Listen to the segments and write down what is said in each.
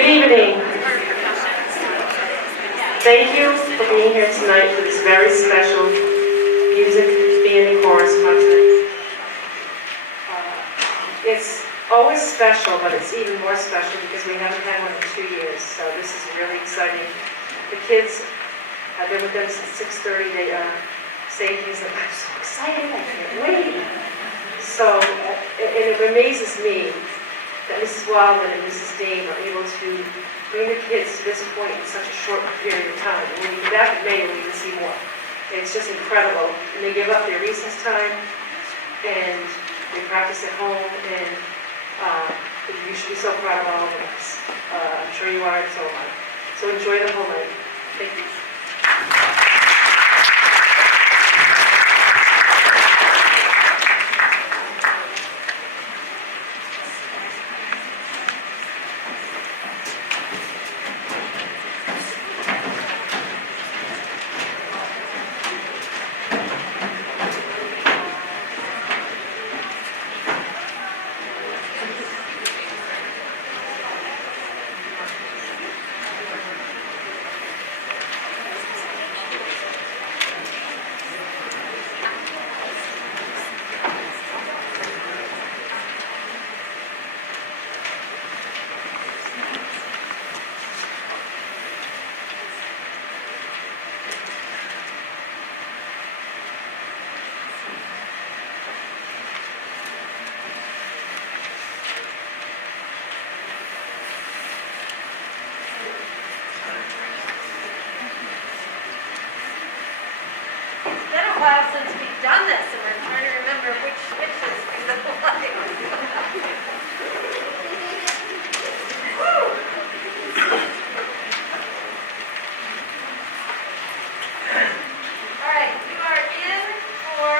Good evening. Thank you for being here tonight for this very special music, band, and chorus concert. It's always special, but it's even more special because we haven't had one in 2 years, so this is really exciting. The kids, I've been with them since 6:30. They say things like, "I'm so excited, I can't wait." So, and it amazes me that Mrs. Wildman and Mrs. Dame are able to bring the kids to this point in such a short period of time. And when we get back in May, we'll even see more. It's just incredible. And they give up their recess time, and they practice at home, and you should be so proud of all of us. I'm sure you are, and so am I. So enjoy the whole night. Thank you. Since we've done this, and we're trying to remember which switches we don't like. All right, you are in for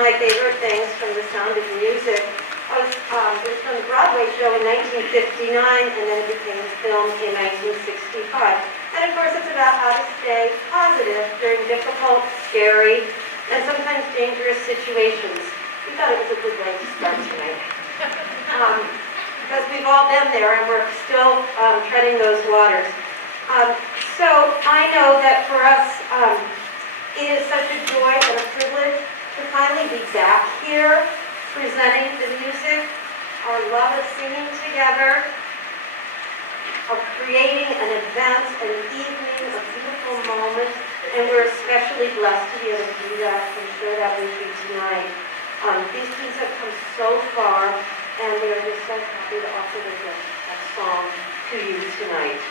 my favorite things from The Sound of Music. It was from the Broadway show in 1959, and then it became a film in 1965. And of course, it's about how to stay positive during difficult, scary, and sometimes dangerous situations. We thought it was a good way to start tonight. Because we've all been there, and we're still treading those waters. So I know that for us, it is such a joy and a privilege to finally be back here presenting the music, our love of singing together, of creating an event, an evening, a beautiful moment, and we're especially blessed to be able to do that and share that with you tonight. These students have come so far, and we are just so happy to offer the gift of song to you tonight.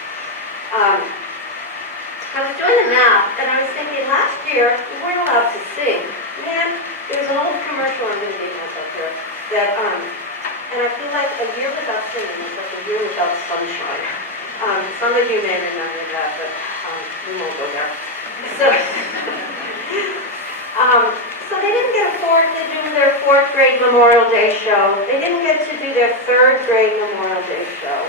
I was doing the math, and I was thinking, last year, we weren't allowed to sing. Man, there's an old commercial, I'm going to date myself here, that, and I feel like a year without singing is like a year without sunshine. Some of you may remember that, but we won't go there. So, so they didn't get to do their 4th grade Memorial Day show. They didn't get to do their 3rd grade Memorial Day show.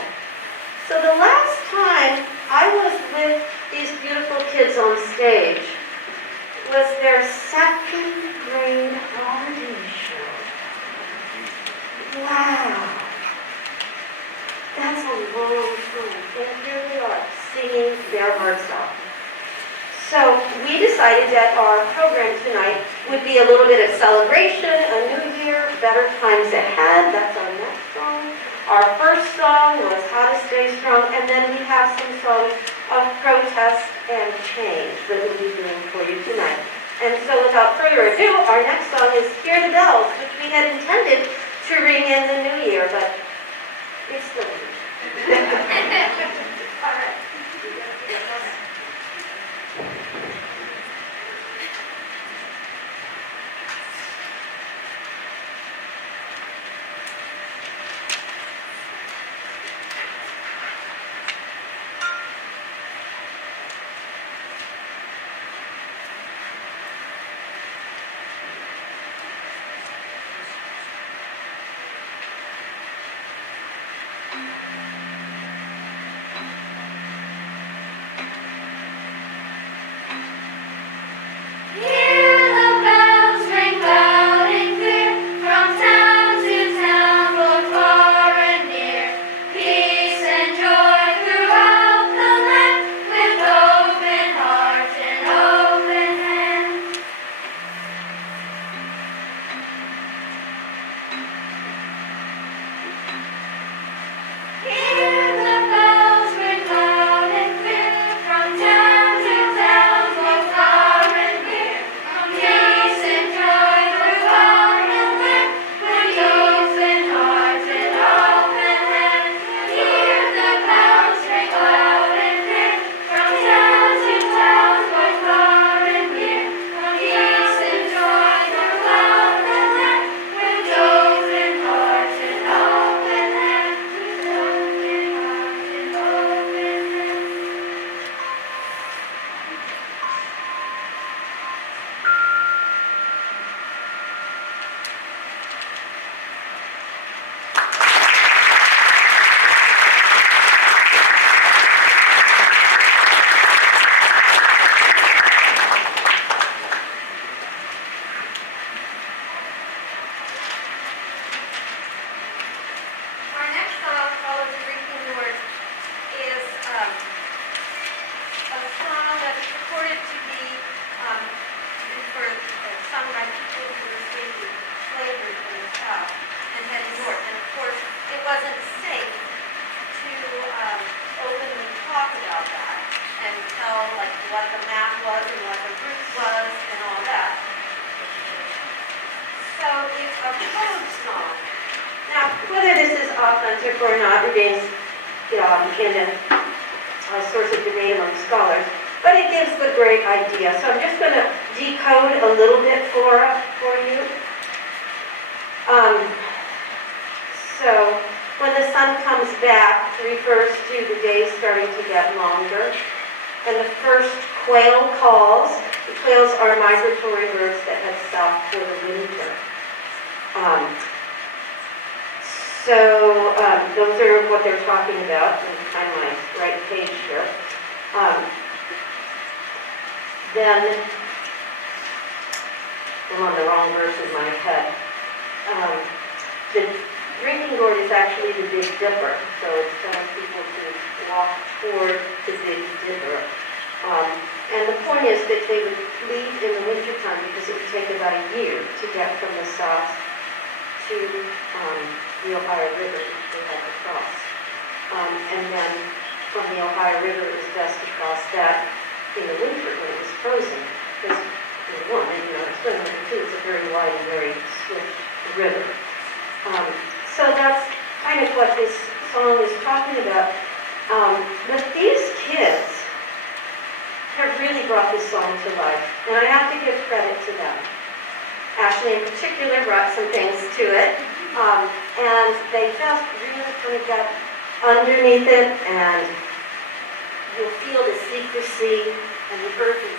So the last time I was with these beautiful kids on stage was their 2nd grade holiday show. Wow. That's a long time. And here we are, singing their hearts out. So we decided that our program tonight would be a little bit of celebration, a new year, better times ahead. That's our next song. Our first song was How to Stay Strong, and then we have some songs of protest and change that we'll be doing for you tonight. And so without further ado, our next song is Hear the Bells, which we had intended to ring in the new year, but it's still new. All right. Authentic or not remains in a source of debate among scholars, but it gives the great idea. So I'm just going to decode a little bit for you. So when the sun comes back refers to the days starting to get longer, and the first quail calls. The quails are migratory birds that head south for the winter. So those are what they're talking about. Let me find my right page here. Then, I'm on the wrong verse in my head. The drinking gourd is actually the Big Dipper, so it's telling people to walk toward the Big Dipper. And the point is that they would leave in the wintertime because it would take about a year to get from the south to the Ohio River, which they had to cross. And then from the Ohio River, it was best to cross that in the winter when it was frozen. Because, one, it's spring, and two, it's a very wide and very swift river. So that's kind of what this song is talking about. But these kids have really brought this song to life, and I have to give credit to them. Ashley in particular brought some things to it, and they just really kind of got underneath it, and you'll feel the secrecy and the urgency.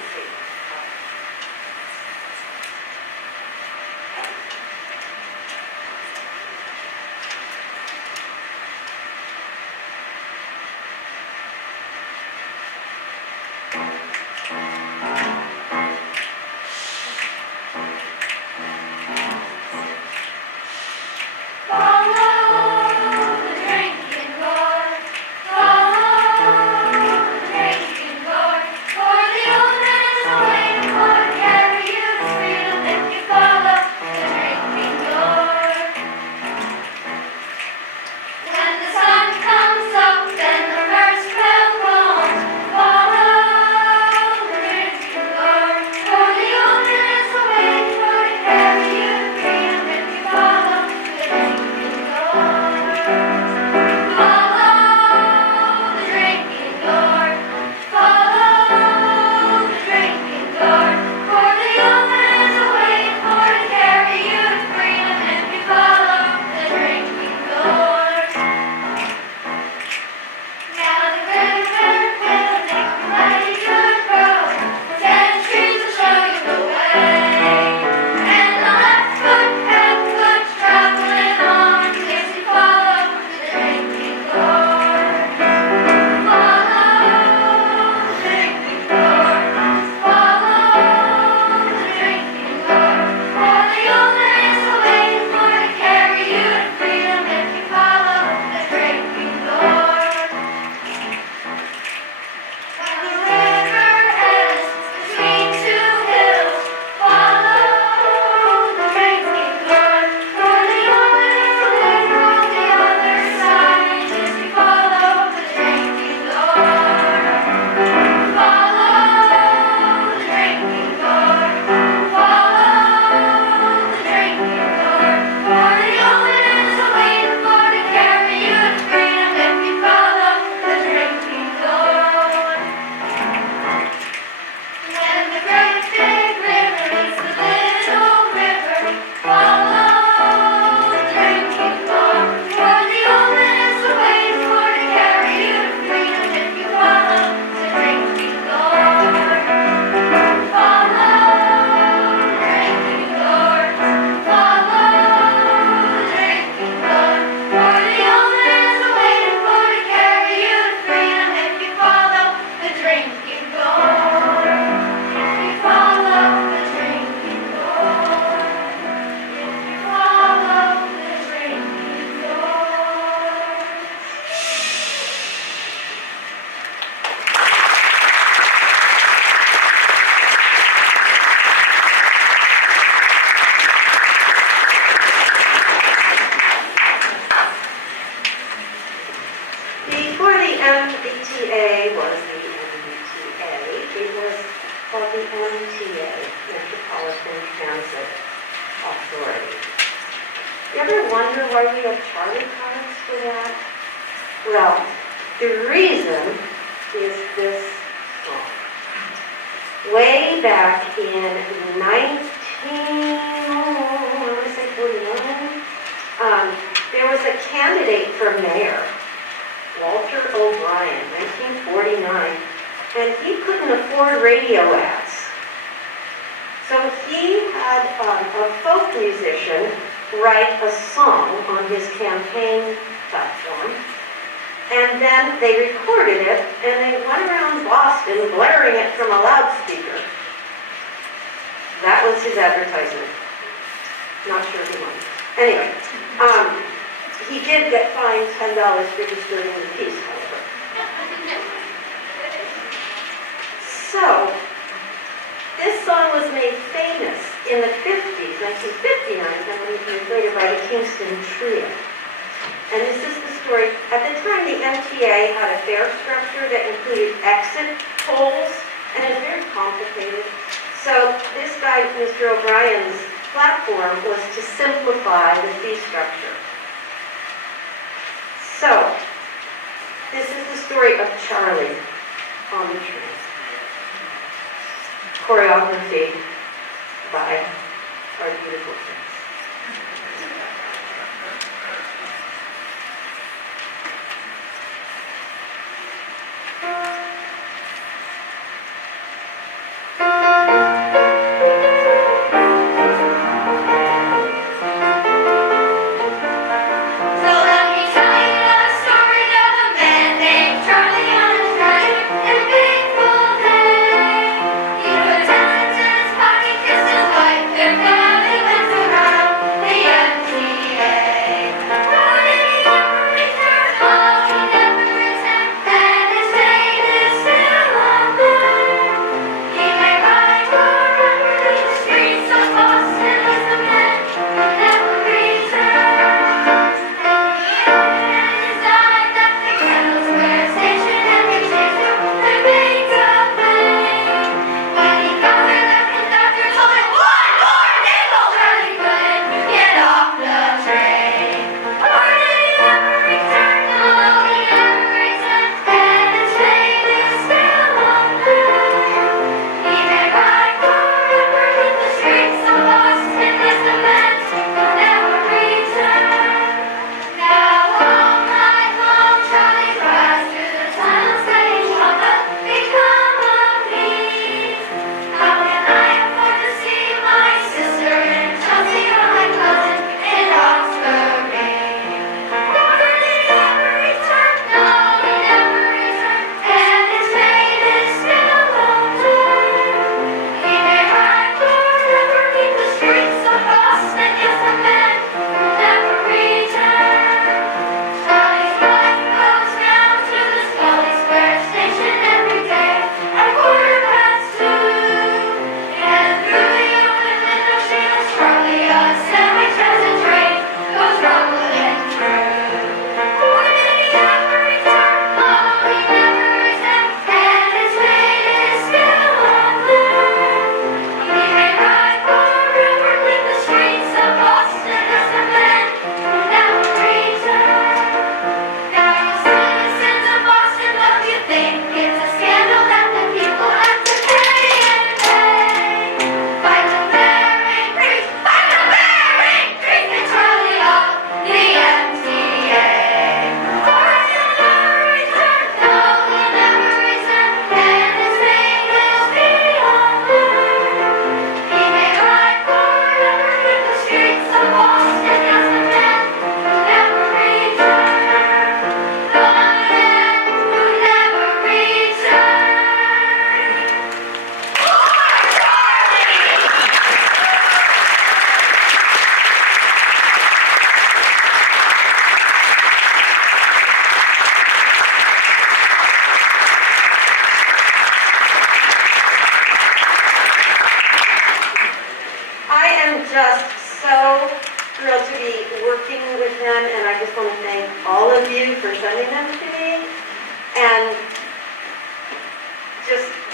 Well, the reason is this song. Way back in 1949, there was a candidate for mayor, Walter O'Brien, 1949, and he couldn't afford radio ads. So he had a folk musician write a song on his campaign platform, and then they recorded it, and they went around Boston blaring it from a loudspeaker. That was his advertisement. Not sure who won. Anyway, he did get fined $10 for disturbing the peace, however. So, this song was made famous in the 50s, 1959, and years later by the Kingston Trio. And this is the story. At the time, the MTA had a fare structure that included exit tolls, and it was very complicated. So this guy, Mr. O'Brien's platform was to simplify the fee structure. So, this is the story of Charlie on the train. choreography by our beautiful kids. Just so thrilled to be working with them, and I just want to thank all of you for sending them to me. And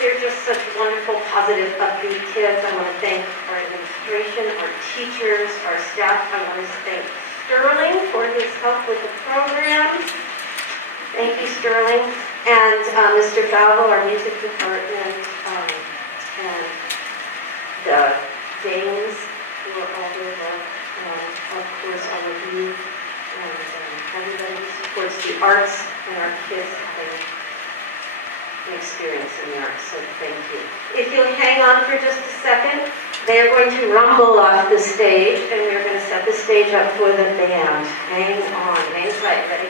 they're just such wonderful, positive, upbeat kids. I want to thank our administration, our teachers, our staff. I want to thank Sterling for his help with the program. Thank you, Sterling. And Mr. Falvo, our music department, and the Danes who are all over, of course, all of you, and everybody who supports the arts and our kids having an experience in the arts, so thank you. If you'll hang on for just a second, they are going to rumble off the stage, and we are going to set the stage up for the band. Hang on, hang tight, ready?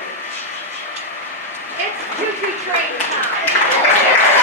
It's choo-choo train time.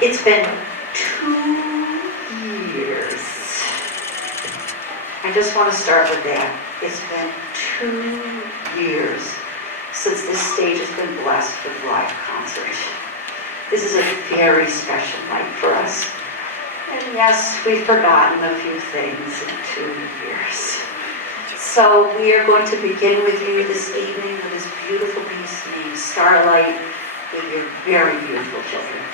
It's been 2 years. I just want to start with that. It's been 2 years since this stage has been blessed with live concert. This is a very special night for us. And yes, we've forgotten a few things in 2 years. So we are going to begin with you this evening with this beautiful piece named Starlight with your very beautiful children.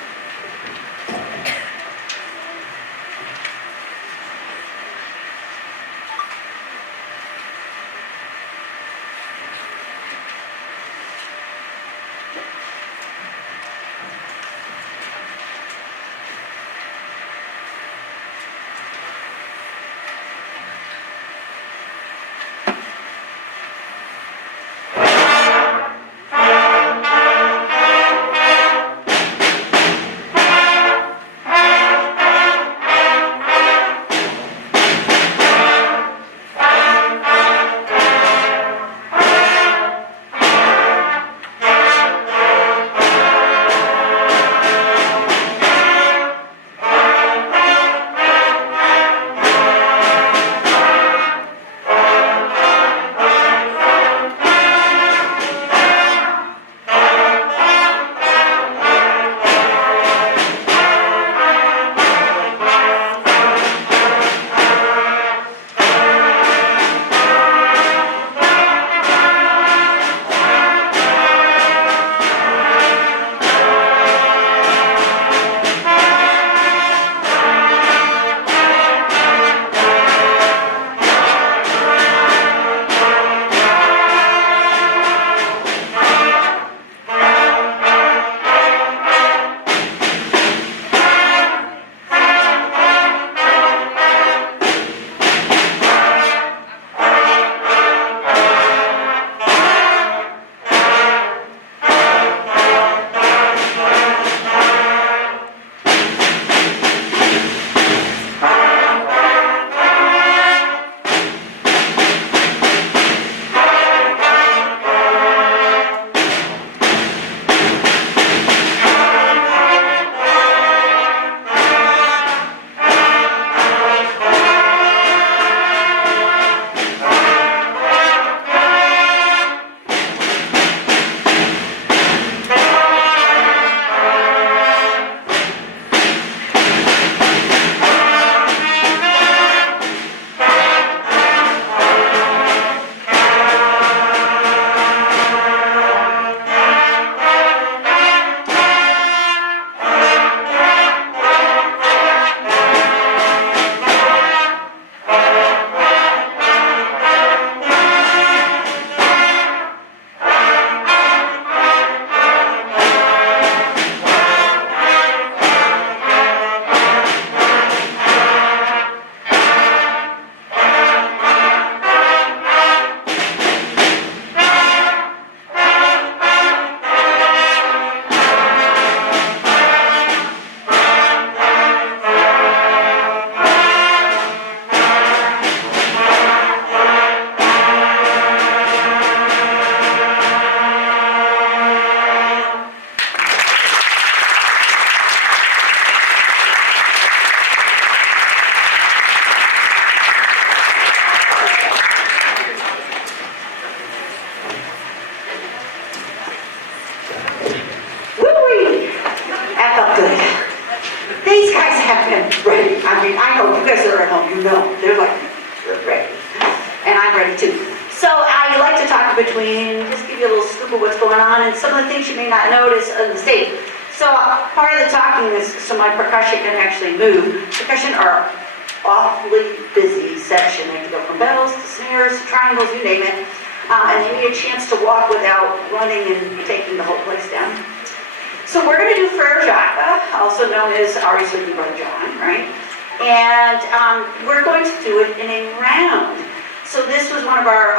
know. They're like, they're ready. And I'm ready too. So I like to talk between, just give you a little scoop of what's going on and some of the things you may not notice on the stage. So part of the talking is so my percussion can actually move. Percussion are awfully busy section. They can go from bells to snares to triangles, you name it. And you need a chance to walk without running and taking the whole place down. So we're going to do Frere Jacques, also known as Our Sleeping Brother John, right? And we're going to do it in a round. So this was one of our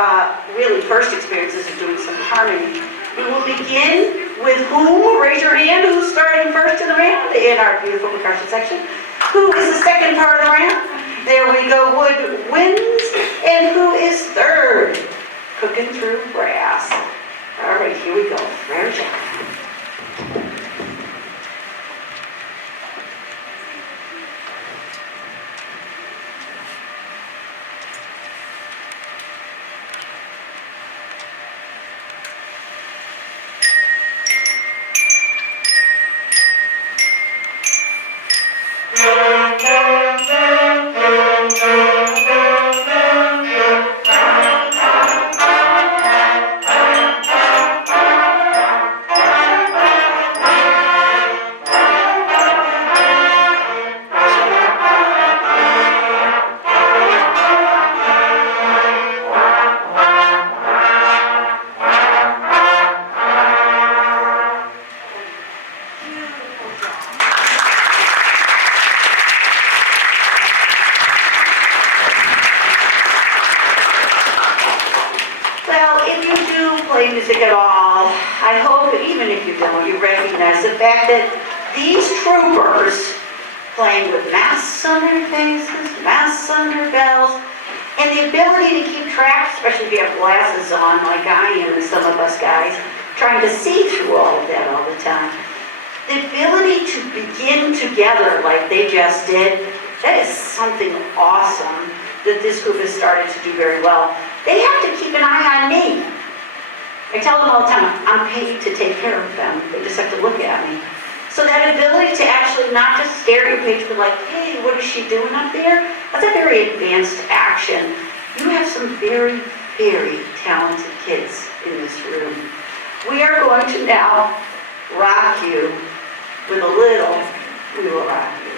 really first experiences of doing some harmony. We will begin with whom? Raise your hand. Who's starting first in the round in our beautiful percussion section? Who is the second part of the round? There we go. Wood wins. And who is third? Cooking through brass. All right, here we go. Frere Jacques. Music at all, I hope even if you don't, you recognize the fact that these troopers playing with masks on their faces, masks on their bells, and the ability to keep track, especially if you have glasses on like I am and some of us guys, trying to see through all of that all the time. The ability to begin together like they just did, that is something awesome that this group has started to do very well. They have to keep an eye on me. I tell them all the time, I'm paid to take care of them. They just have to look at me. So that ability to actually not just stare at your page, but like, hey, what is she doing up there? That's a very advanced action. You have some very, very talented kids in this room. We are going to now rock you with a little, we will rock you.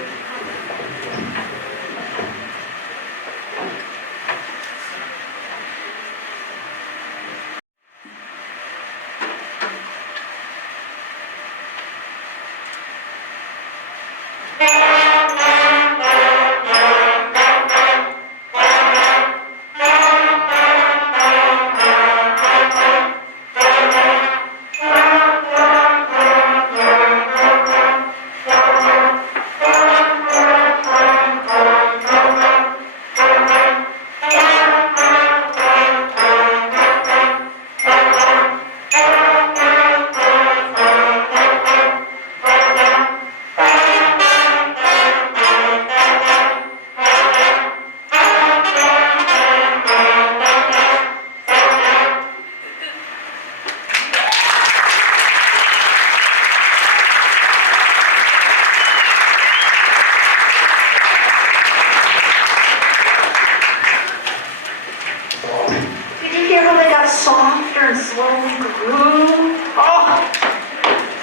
Softer and slowly grew. Oh,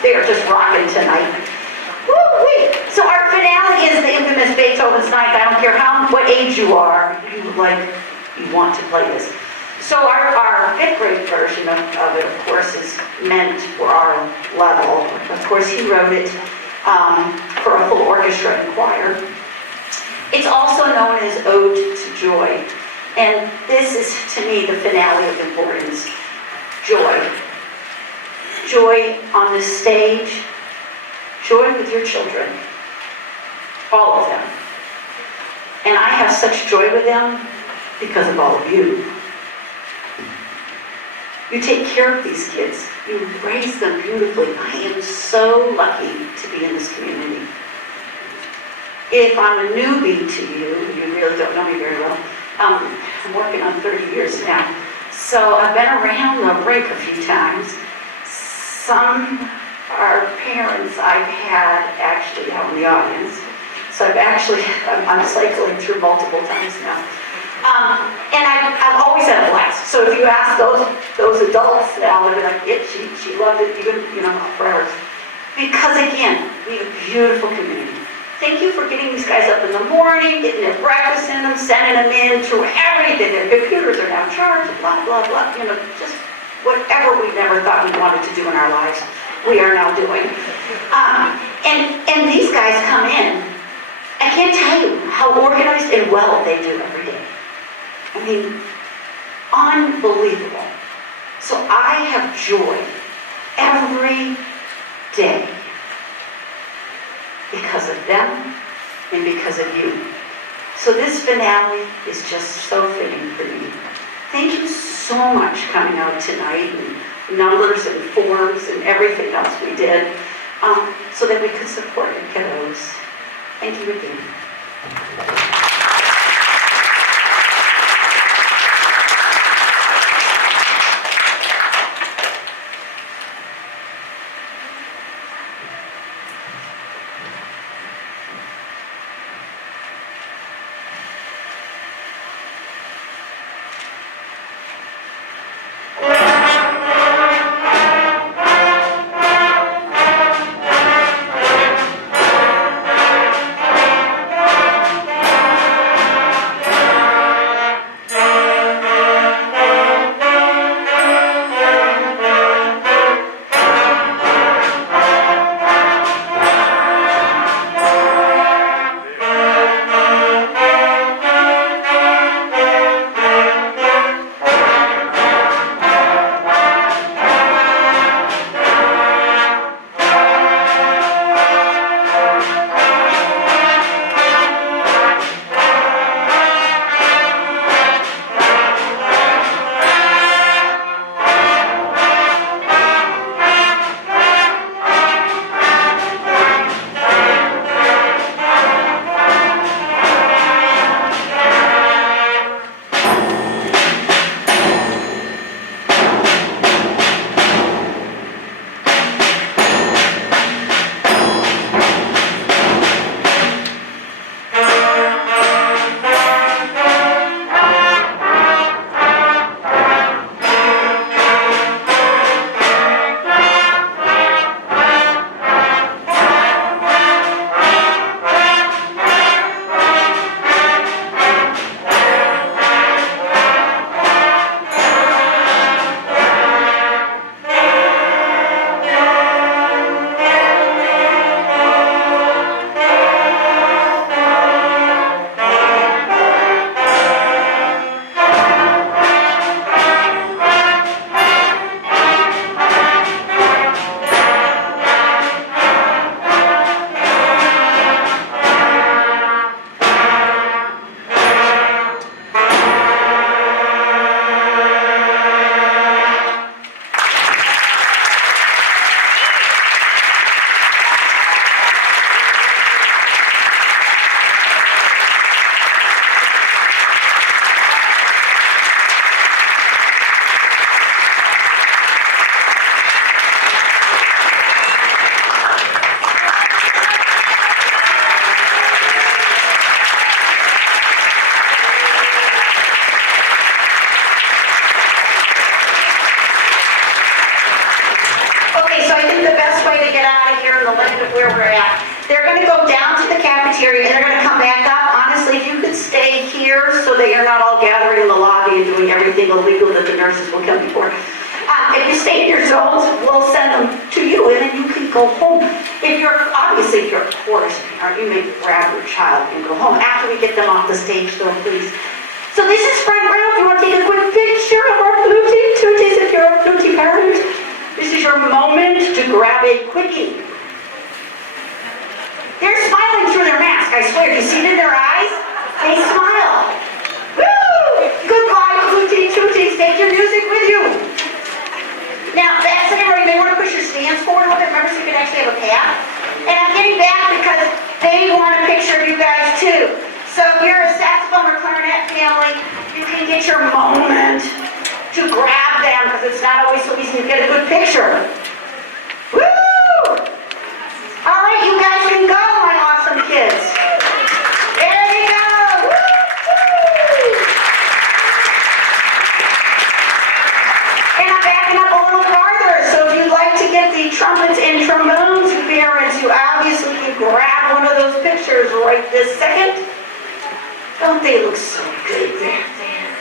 they are just rocking tonight. Woo-wee. So our finale is the infamous Beethoven's Ninth. I don't care what age you are, you want to play this. So our fifth grade version of it, of course, is meant for our level. Of course, he wrote it for a full orchestra and choir. It's also known as Ode to Joy. And this is, to me, the finale of importance. Joy. Joy on the stage. Joy with your children. All of them. And I have such joy with them because of all of you. You take care of these kids. You raise them beautifully. I am so lucky to be in this community. If I'm a newbie to you, you really don't know me very well, I'm working on 30 years now. So I've been around the rink a few times. Some are parents I've had actually out in the audience. So I'm cycling through multiple times now. And I've always had a blast. So if you ask those adults now, they're like, yeah, she loved it even, forever. Because again, we have a beautiful community. Thank you for getting these guys up in the morning, getting their breakfast in them, sending them in through everything. Their computers are now charged, blah, blah, blah. Just whatever we never thought we wanted to do in our lives, we are now doing. And these guys come in. I can't tell you how organized and well they do every day. I mean, unbelievable. So I have joy every day because of them and because of you. So this finale is just so fitting for me. Thank you so much coming out tonight, and numbers and forms and everything else we did, so that we could support the kiddos. Thank you again. Where we're at. They're going to go down to the cafeteria and they're going to come back up. Honestly, if you could stay here so that you're not all gathering in the lobby and doing everything illegal that the nurses will come before. If you stay in your zones, we'll send them to you and then you can go home. If you're a chorus parent, you may grab your child and go home after we get them off the stage, though, please. So this is front row. If you want to take a quick picture of our blue team, tooties, if you're a blue team parent, this is your moment to grab a quickie. They're smiling through their mask, I swear. Do you see it in their eyes? They smile. Woo! Goodbye, tooties. Take your music with you. Now, that's it, everybody. You may want to push your stands forward a little bit. Remember, so you can actually have a path. And I'm getting back because they want a picture of you guys, too. So if you're a saxophone or clarinet family, you can get your moment to grab them because it's not always so easy to get a good picture. Woo! All right, you guys can go, my awesome kids. chairs right this second. Don't they look so good back there?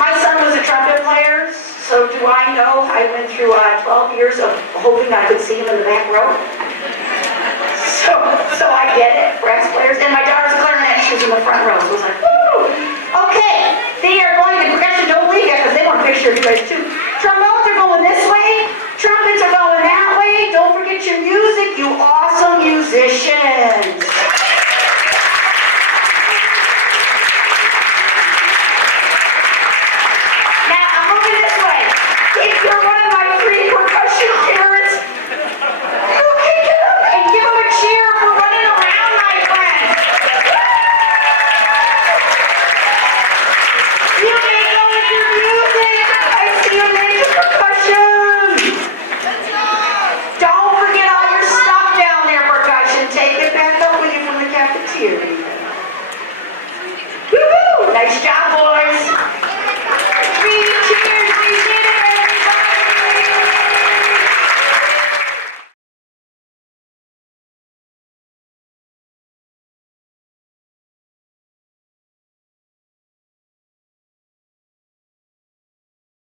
My son was a trumpet player, so do I know I went through 12 years of hoping I could see him in the back row. So I get it, brass players. And my daughter's a clarinet, she was in the front row, so it was like, woo! Okay, they are going to percussion, don't leave yet, because they want a picture of you guys too. Trombones are going this way, trumpets are going that way. Don't forget your music, you awesome musicians.